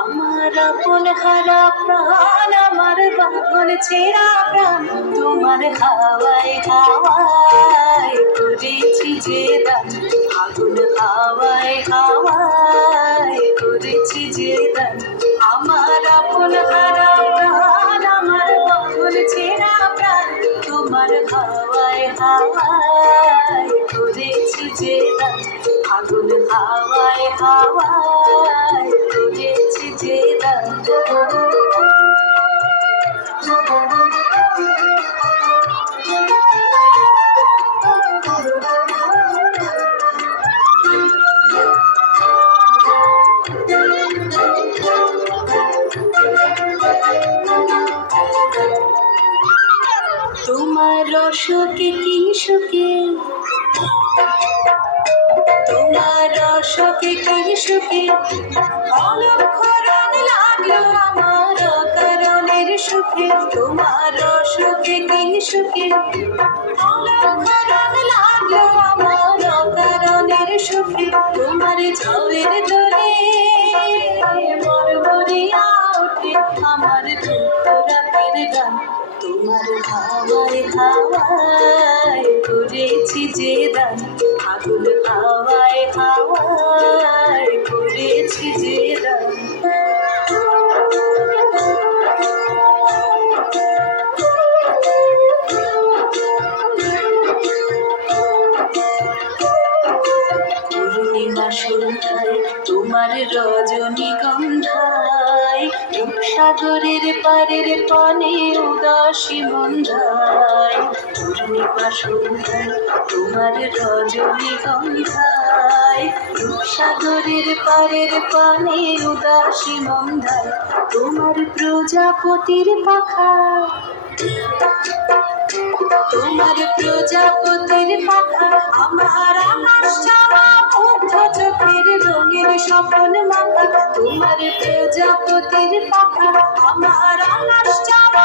আমার আপন হারা প্রাণ, আমার বাঁধন ছেঁড়া প্রাণ, তোমার হাওয়ায় হাওয়ায় করেছি যে দান। আগুন হাওয়ায় হাওয়ায় করেছি যে দান। আমার আপন হারা প্রাণ, আমার বাঁধন ছেঁড়া প্রাণ, তোমার হাওয়ায় হাওয়ায় করেছি যে দান। আগুন হাওয়ায় হাওয়ায় করেছি যে দান। তোমার রসকে কি সুখে, তোমার রসকে কি সুখে, অলক্ষ রং লাগলো আমার অকারণের সুখে। তোমার রসকে কি সুখে, অলক্ষ রং লাগলো আমার অকারণের সুখে। তোমার ঝাউয়ের দোলে মরমরিয়া ওঠে আমার দুঃখ রাতের গান। তোমার হাওয়ায় হাওয়ায় করেছি যে দান। আগুন হাওয়ায় হাওয়ায় করেছি যে দান। পূর্ণিমা সন্ধ্যায় তোমার রজনীগন্ধায়, রূপসাগরের পারের পানে উদাসী মন্ধায়। পূর্ণিমা সন্ধ্যায় তোমার রজনীগন্ধায়, রূপসাগরের পারের পানে উদাসী মন্ধায়। তোমার প্রজাপতির পাখা, তোমার প্রজাপতির পাখা, আমার আকাশ চাওয়া মুগ্ধ চোখের রঙের স্বপন মাখা। তোমার প্রজাপতির পাখা, আমার আকাশ চাওয়া